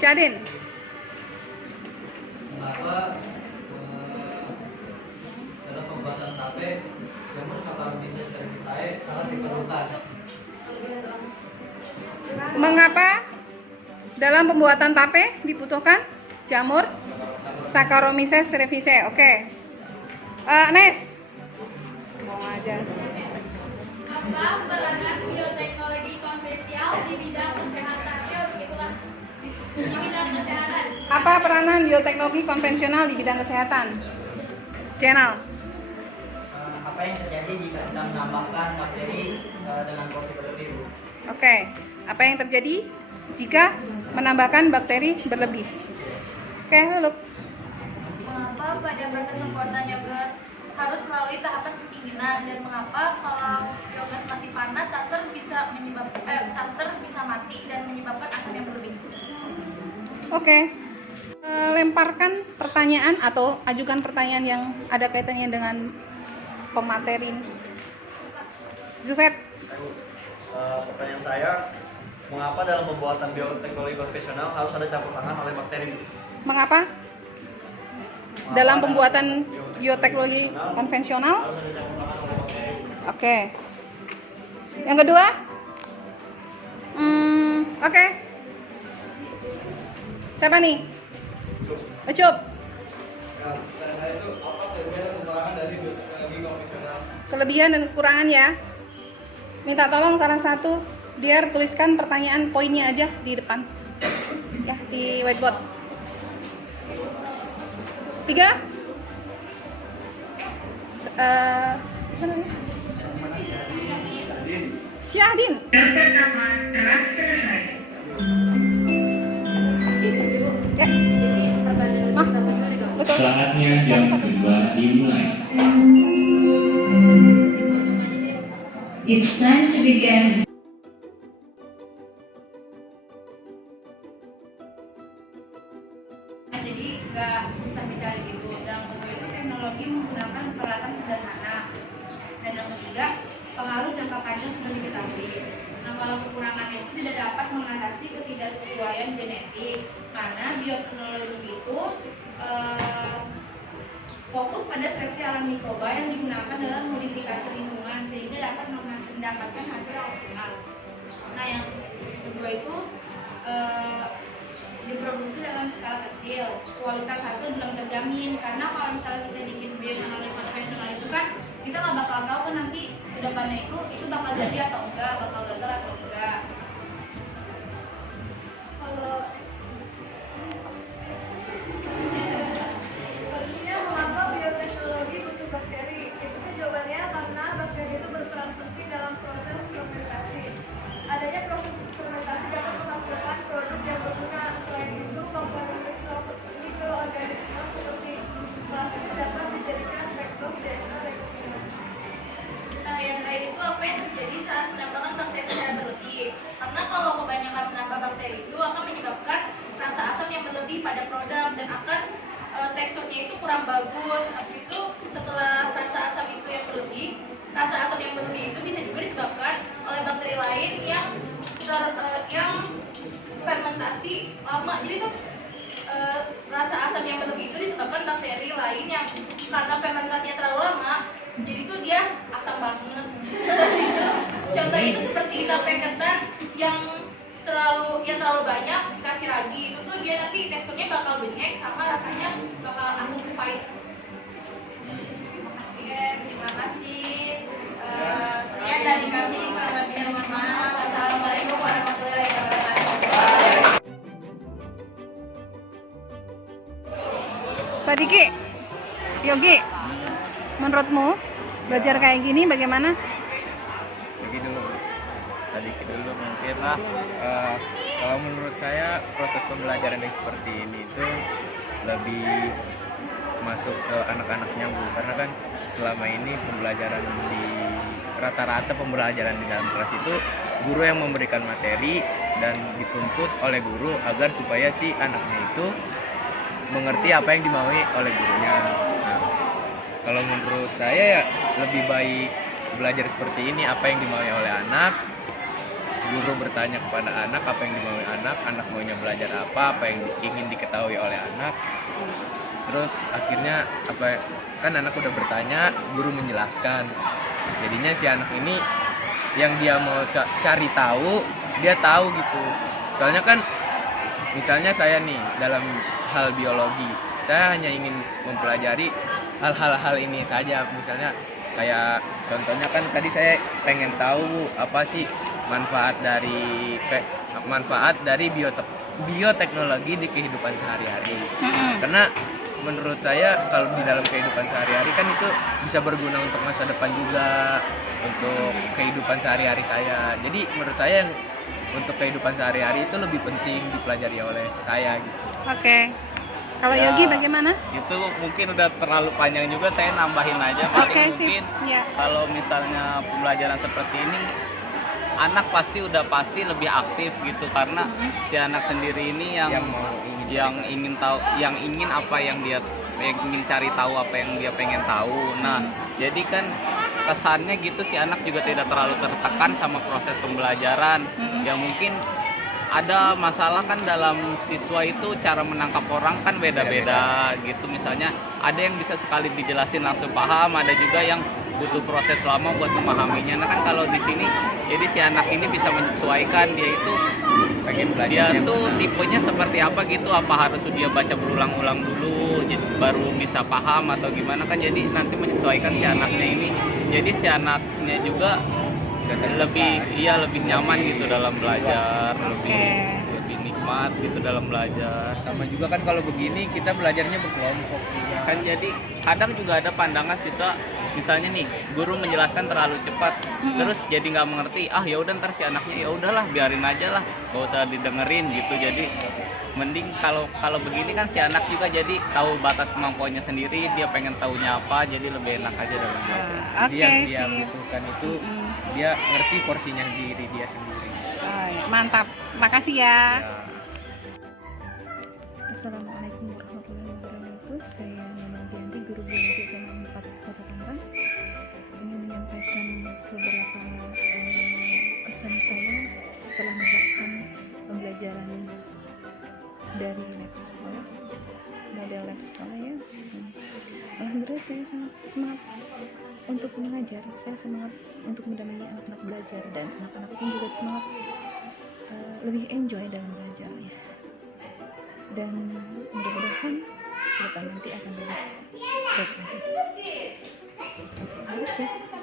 Syadin. Mengapa dalam pembuatan tape jamur Saccharomyces cerevisiae sangat diperlukan? Mengapa dalam pembuatan tape dibutuhkan jamur Saccharomyces cerevisiae? Oke. Nes. Mau aja. Apa peranan bioteknologi konvensional di bidang kesehatan? Ya, begitulah. Di bidang kesehatan. Apa peranan bioteknologi konvensional di bidang kesehatan? Channel. Apa yang terjadi jika kita menambahkan bakteri dengan porsi berlebih, Bu? Oke. Apa yang terjadi jika menambahkan bakteri berlebih? Oke, Luluk. Mengapa pada proses pembuatan yogurt harus melalui tahapan pendinginan, dan mengapa kalau yogurt masih panas starter bisa mati dan menyebabkan asam yang berlebih? Oke. Lemparkan pertanyaan atau ajukan pertanyaan yang ada kaitannya dengan pemateri. Zufet. Pertanyaan saya, mengapa dalam pembuatan bioteknologi konvensional harus ada campur tangan oleh bakteri? Mengapa dalam pembuatan bioteknologi konvensional? Harus ada campur tangan oleh bakteri. Oke. Yang kedua? Oke. Siapa nih? Ucup. Kelebihan dan kekurangan ya. Minta tolong salah satu biar tuliskan pertanyaan poinnya aja di depan. Ya, di whiteboard. 3. Siapa namanya? Syadin. Daftar nama telah selesai. Ya. Mah, betul. Saatnya jam kedua dimulai. It's time to begin. Jadi nggak susah dicari gitu. Dan kedua itu teknologi menggunakan peralatan sederhana. Dan yang ketiga, pengaruh jangka panjang sudah diketahui. Nah, kalau kekurangannya itu tidak dapat mengatasi ketidaksesuaian genetik, karena bioteknologi itu fokus pada seleksi alam mikroba yang digunakan dalam modifikasi lingkungan sehingga dapat mendapatkan hasil yang optimal. Nah, yang kedua itu diproduksi dalam skala kecil, kualitas hasil belum terjamin, karena kalau misalnya kita bikin bioteknologi konvensional itu kan kita nggak bakal tahu kan nanti kedepannya itu bakal jadi atau enggak, bakal gagal atau enggak. Kalau selanjutnya, mengapa bioteknologi butuh bakteri? Itu jawabannya karena bakteri itu berperan penting dalam proses fermentasi. Adanya proses fermentasi dapat menghasilkan produk yang berguna. Selain itu, komponen mikroorganisme seperti plastik dapat dijadikan vektor DNA rekombinasi. Nah, yang terakhir itu apa yang terjadi saat menambahkan bakteri secara berlebih? Karena kalau kebanyakan menambah bakteri itu akan menyebabkan rasa asam yang berlebih pada produk dan akan teksturnya itu kurang bagus. Habis itu setelah rasa asam itu yang berlebih, rasa asam yang berlebih itu bisa juga disebabkan oleh bakteri lain yang fermentasi lama. Jadi itu rasa asam yang berlebih itu disebabkan bakteri lain yang karena fermentasinya terlalu lama, jadi itu dia asam banget. Seperti itu. Contohnya itu seperti tape ketan yang terlalu banyak dikasih ragi, itu tuh dia nanti teksturnya bakal bengek sama rasanya bakal asam pahit. Terima kasih. Sekian dari kami. Kalau lebihnya mohon maaf. Wassalamualaikum warahmatullahi wabarakatuh. Sadiki, Yogi, menurutmu belajar kayak gini bagaimana? Yogi dulu, sedikit dulu mungkin lah. Kalau menurut saya proses pembelajaran yang seperti ini itu lebih masuk ke anak-anaknya, Bu, karena kan selama ini pembelajaran di rata-rata pembelajaran di dalam kelas itu guru yang memberikan materi dan dituntut oleh guru agar supaya si anaknya itu mengerti apa yang dimaui oleh gurunya. Nah, kalau menurut saya ya lebih baik belajar seperti ini, apa yang dimaui oleh anak guru bertanya kepada anak apa yang dimaui anak maunya belajar apa yang ingin diketahui oleh anak. Terus akhirnya kan anak udah bertanya, guru menjelaskan. Jadinya si anak ini yang dia mau cari tahu, dia tahu gitu. Soalnya kan misalnya saya nih dalam hal biologi, saya hanya ingin mempelajari hal-hal ini saja. Misalnya kayak contohnya kan tadi saya pengen tahu apa sih manfaat dari bioteknologi di kehidupan sehari-hari. Karena menurut saya kalau di dalam kehidupan sehari-hari kan itu bisa berguna untuk masa depan juga, untuk kehidupan sehari-hari saya. Jadi menurut saya yang untuk kehidupan sehari-hari itu lebih penting dipelajari oleh saya gitu. Oke. Kalau Ya. Yogi bagaimana? Itu mungkin udah terlalu panjang juga, saya nambahin aja paling Oke, sip. mungkin Ya. kalau misalnya pembelajaran seperti ini anak pasti lebih aktif gitu karena si anak sendiri ini yang ingin tahu, yang ingin apa yang dia ingin cari tahu, apa yang dia pengen tahu. Nah, jadi kan kesannya gitu si anak juga tidak terlalu tertekan sama proses pembelajaran. Yang mungkin ada masalah kan dalam siswa itu cara menangkap orang kan beda-beda gitu. Misalnya ada yang bisa sekali dijelasin langsung paham, ada juga yang butuh proses lama buat memahaminya. Nah kan kalau di sini jadi si anak ini bisa menyesuaikan dia itu Pengen belajar dia yang tuh mana. tipenya seperti apa gitu, apa harus dia baca berulang-ulang dulu baru bisa paham atau gimana kan, jadi nanti menyesuaikan si anaknya ini. Jadi si anaknya juga lebih nyaman gitu dalam belajar, lebih nikmat gitu dalam belajar. Sama juga kan kalau begini kita belajarnya berkelompok juga. Kan jadi kadang juga ada pandangan siswa, misalnya nih guru menjelaskan terlalu cepat, terus jadi nggak mengerti, ya udah ntar si anaknya ya udahlah biarin aja lah, nggak usah didengerin gitu. Jadi mending kalau begini kan si anak juga jadi tahu batas kemampuannya sendiri, dia pengen tahunya apa, jadi lebih enak aja dalam belajar. Jadi yang dia sip. butuhkan itu dia ngerti porsinya diri dia sendiri. Oh, ya. Mantap. Makasih ya. Ya. Assalamualaikum warahmatullahi wabarakatuh. Saya Nana Dianti, guru biologi zona 4 Kota Tangerang. Ingin menyampaikan beberapa kesan saya setelah melakukan pembelajaran dari lab sekolah, model lab sekolah ya. Alhamdulillah saya sangat semangat untuk mengajar. Saya semangat untuk mendampingi anak-anak belajar, dan anak-anak pun juga semangat lebih enjoy dalam belajarnya. Dan mudah-mudahan ke depan nanti akan lebih baik lagi. Terima kasih.